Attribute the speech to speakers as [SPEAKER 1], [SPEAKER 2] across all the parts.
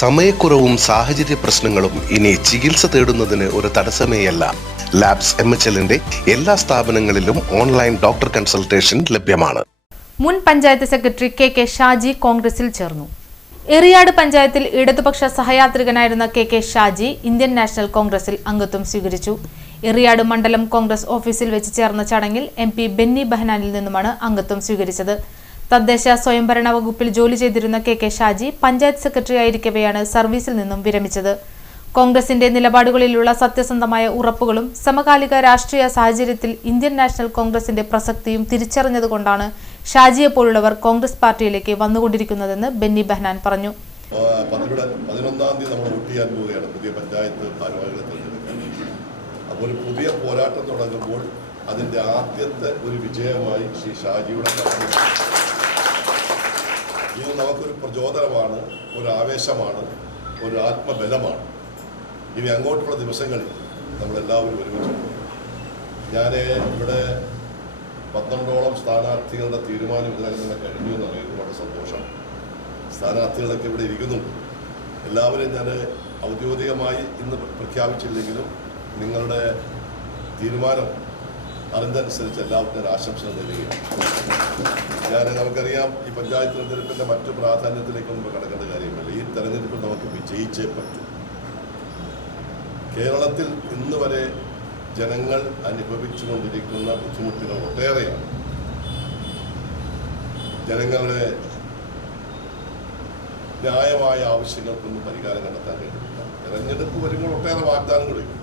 [SPEAKER 1] സമയക്കുറവും സാഹചര്യ പ്രശ്നങ്ങളും ഇനി ചികിത്സ തേടുന്നതിന് ഒരു തടസ്സമേയല്ല. ലാബ്സ് എം എച്ച് എല്ലിന്റെ എല്ലാ സ്ഥാപനങ്ങളിലും ഓൺലൈൻ ഡോക്ടർ കൺസൾട്ടേഷൻ ലഭ്യമാണ്.
[SPEAKER 2] മുൻ panchayat secretary K K Shaji കോൺഗ്രസിൽ ചേർന്നു. എറിയാട് പഞ്ചായത്തിൽ ഇടതുപക്ഷ സഹയാത്രികനായിരുന്ന K K Shaji Indian National കോൺഗ്രസിൽ അംഗത്വം സ്വീകരിച്ചു. എറിയാട് മണ്ഡലം കോൺഗ്രസ് ഓഫീസിൽ വെച്ച് ചേർന്ന ചടങ്ങിൽ എം പി ബെന്നി ബെഹനാനിൽ നിന്നുമാണ് അംഗത്വം സ്വീകരിച്ചത്. തദ്ദേശ സ്വയംഭരണ വകുപ്പിൽ ജോലി ചെയ്തിരുന്ന K K Shaji panchayat secretary ആയിരിക്കവെയാണ് സർവീസിൽ നിന്നും വിരമിച്ചത്. കോൺഗ്രസിന്റെ നിലപാടുകളിലുള്ള സത്യസന്ധമായ ഉറപ്പുകളും സമകാലിക രാഷ്ട്രീയ സാഹചര്യത്തിൽ ഇന്ത്യൻ നാഷണൽ കോൺഗ്രസിന്റെ പ്രസക്തിയും തിരിച്ചറിഞ്ഞതുകൊണ്ടാണ് ഷാജിയെ പോലുള്ളവർ കോൺഗ്രസ് പാർട്ടിയിലേക്ക് വന്നുകൊണ്ടിരിക്കുന്നതെന്ന് ബെന്നി ബെഹനാൻ പറഞ്ഞു.
[SPEAKER 3] പുതിയ പഞ്ചായത്ത് ഒരു പുതിയ പോരാട്ടം തുടങ്ങുമ്പോൾ അതിന്റെ ആദ്യത്തെ ഒരു വിജയമായി ശ്രീ ഷാജിയുടെ ഇത് നമുക്കൊരു പ്രചോദനമാണ് ഒരു ആവേശമാണ് ഒരു ആത്മബലമാണ്. ഇനി അങ്ങോട്ടുള്ള ദിവസങ്ങളിൽ നമ്മളെല്ലാവരും ഒരുമിച്ച് ഞാൻ ഇവിടെ പന്ത്രണ്ടോളം സ്ഥാനാർത്ഥികളുടെ തീരുമാനം ഇതിനകം തന്നെ കഴിഞ്ഞു എന്ന് അറിയുന്നത് വളരെ സന്തോഷം. സ്ഥാനാർത്ഥികളൊക്കെ ഇവിടെ ഇരിക്കുന്നുണ്ട്. എല്ലാവരെയും ഞാൻ ഔദ്യോഗികമായി ഇന്ന് പ്രഖ്യാപിച്ചില്ലെങ്കിലും നിങ്ങളുടെ തീരുമാനം അറിഞ്ഞതനുസരിച്ച് എല്ലാവർക്കും ആശംസകൾ നേരുകയാണ്. ഞാൻ നമുക്കറിയാം ഈ പഞ്ചായത്ത് തെരഞ്ഞെടുപ്പിന്റെ മറ്റു പ്രാധാന്യത്തിലേക്ക് നമുക്ക് കടക്കേണ്ട കാര്യമില്ല. ഈ തെരഞ്ഞെടുപ്പിൽ നമുക്ക് വിജയിച്ചേ പറ്റൂ. കേരളത്തിൽ ഇന്ന് വരെ ജനങ്ങൾ അനുഭവിച്ചുകൊണ്ടിരിക്കുന്ന ബുദ്ധിമുട്ടുകൾ ഒട്ടേറെയാണ്. ജനങ്ങളുടെ ന്യായമായ ആവശ്യങ്ങൾക്കൊന്നും പരിഹാരം കണ്ടെത്താൻ കഴിയില്ല. തെരഞ്ഞെടുപ്പ് വരുമ്പോൾ ഒട്ടേറെ വാഗ്ദാനങ്ങളുണ്ട്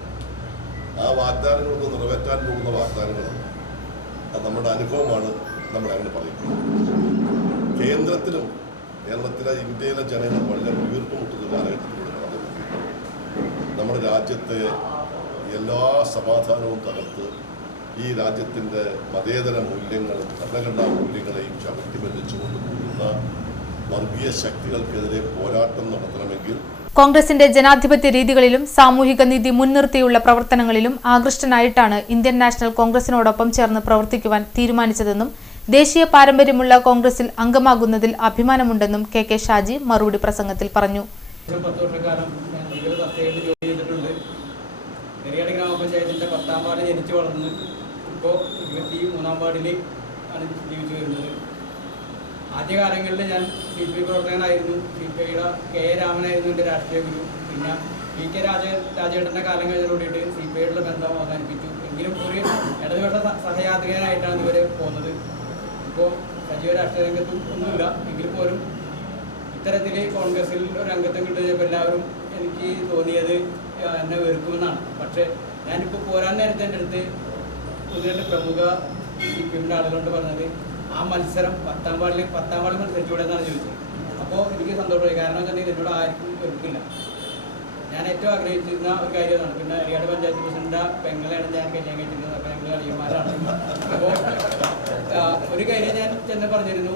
[SPEAKER 3] ആ വാഗ്ദാനങ്ങളൊന്നും നിറവേറ്റാൻ പോകുന്ന വാഗ്ദാനങ്ങളാണ്. അത് നമ്മുടെ അനുഭവമാണ്. നമ്മൾ അങ്ങനെ പറയും. കേന്ദ്രത്തിലും കേരളത്തിലെ ഇന്ത്യയിലെ ജനങ്ങൾ വളരെ വീർപ്പുമുട്ടുന്ന കാലഘട്ടത്തിലൂടെ കടന്നു നമ്മുടെ രാജ്യത്തെ എല്ലാ സമാധാനവും തകർത്ത് ഈ രാജ്യത്തിന്റെ മതേതര മൂല്യങ്ങളും ഭരണഘടനാ മൂല്യങ്ങളെയും ചവിട്ടിബന്ധിച്ചുകൊണ്ട് പോകുന്ന വർഗീയ ശക്തികൾക്കെതിരെ പോരാട്ടം നടത്തണമെങ്കിൽ
[SPEAKER 2] കോൺഗ്രസിന്റെ ജനാധിപത്യ രീതികളിലും സാമൂഹിക നീതി മുൻനിർത്തിയുള്ള പ്രവർത്തനങ്ങളിലും ആകൃഷ്ടനായിട്ടാണ് ഇന്ത്യൻ നാഷണൽ കോൺഗ്രസിനോടൊപ്പം ചേർന്ന് പ്രവർത്തിക്കുവാൻ തീരുമാനിച്ചതെന്നും ദേശീയ പാരമ്പര്യമുള്ള കോൺഗ്രസിൽ അംഗമാകുന്നതിൽ അഭിമാനമുണ്ടെന്നും കെ കെ ഷാജി മറുപടി പ്രസംഗത്തിൽ പറഞ്ഞു.
[SPEAKER 4] നെറിയാട് ഗ്രാമപഞ്ചായത്തിന്റെ ഇപ്പോൾ മൂന്നാം ആണ് വരുന്നത്. ആദ്യകാലങ്ങളിൽ ഞാൻ സി പി പ്രവർത്തകനായിരുന്നു. സി പി ഐയുടെ കെ എ രാമനായിരുന്നു എന്റെ രാഷ്ട്രീയ ഗുരു. പിന്നെ പി കെ രാജ രാജേട്ടന്റെ കാലം സി പി ഐയുടെ ബന്ധം അവസാനിപ്പിച്ചു. എങ്കിലും ഒരു ഇടതുപക്ഷ സഹയാത്രികനായിട്ടാണ് ഇവരെ പോകുന്നത്. ഇപ്പോൾ സജീവ രാഷ്ട്രീയ രംഗത്തും ഒന്നുമില്ല. എങ്കിൽ പോലും ഇത്തരത്തിൽ കോൺഗ്രസിൽ ഒരു അംഗത്വം കിട്ടിയപ്പോൾ എല്ലാവരും എനിക്ക് തോന്നിയത് എന്നെ വെറുക്കുമെന്നാണ്. പക്ഷേ ഞാനിപ്പോൾ പോരാൻ നേരത്തെ എന്റെ അടുത്ത് രണ്ട് പ്രമുഖ സി പി എമ്മിന്റെ ആളുകളോട് പറഞ്ഞത് ആ മത്സരം പത്താം വാർഡിൽ പത്താം വാർഡിൽ മത്സരിച്ചുകൂടെ എന്നാണ് ചോദിച്ചത്. അപ്പോൾ എനിക്ക് സന്തോഷമായി. കാരണം വെച്ചിട്ടുണ്ടെങ്കിൽ എന്നോട് ആർക്കും വെറുക്കില്ല ഞാൻ ഏറ്റവും ആഗ്രഹിച്ചിരുന്ന ഒരു കാര്യമാണ്. പിന്നെ അരിയാട് പഞ്ചായത്ത് പ്രസിഡന്റ് പെങ്ങളെയാണ് ഞാൻ കല്യാണം കഴിച്ചിരുന്നത്. അപ്പോൾ ഞങ്ങൾ കളിയന്മാരാണ് അപ്പോൾ ഒരു കാര്യം ഞാൻ ചെന്ന് പറഞ്ഞിരുന്നു.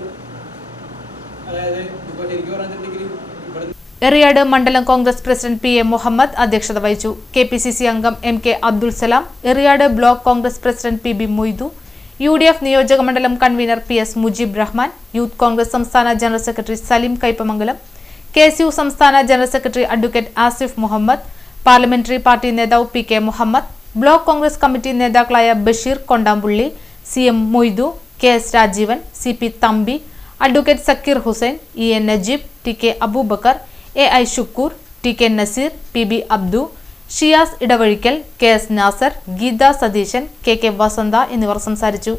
[SPEAKER 4] അതായത് ഇപ്പോൾ ശരിക്കും പറഞ്ഞിട്ടുണ്ടെങ്കിൽ
[SPEAKER 2] എറിയാട് മണ്ഡലം Congress president P A Muhammad അധ്യക്ഷത വഹിച്ചു. കെ പി സി സി അംഗം M K Abdul Salam Eriyad block Congress president P B Moidu U D F നിയോജക മണ്ഡലം convener P S Mujeeb Rahman youth Congress സംസ്ഥാന general secretary Saleem Kaipamangalam K S U സംസ്ഥാന general secretary advocate Asif Muhammad parliamentary party നേതാവ് P K Muhammad block Congress committee നേതാക്കളായ Basheer Kondampully C M Moidu K S Rajeevan C P Thampi advocate Zakir Hussain E N Najeeb T K Abubakar A I Shukkur T K Naseer P B Abdu Shiyas Edavazhikkal K S Nasser Geetha Satheesan K K Vasantha എന്നിവർ സംസാരിച്ചു.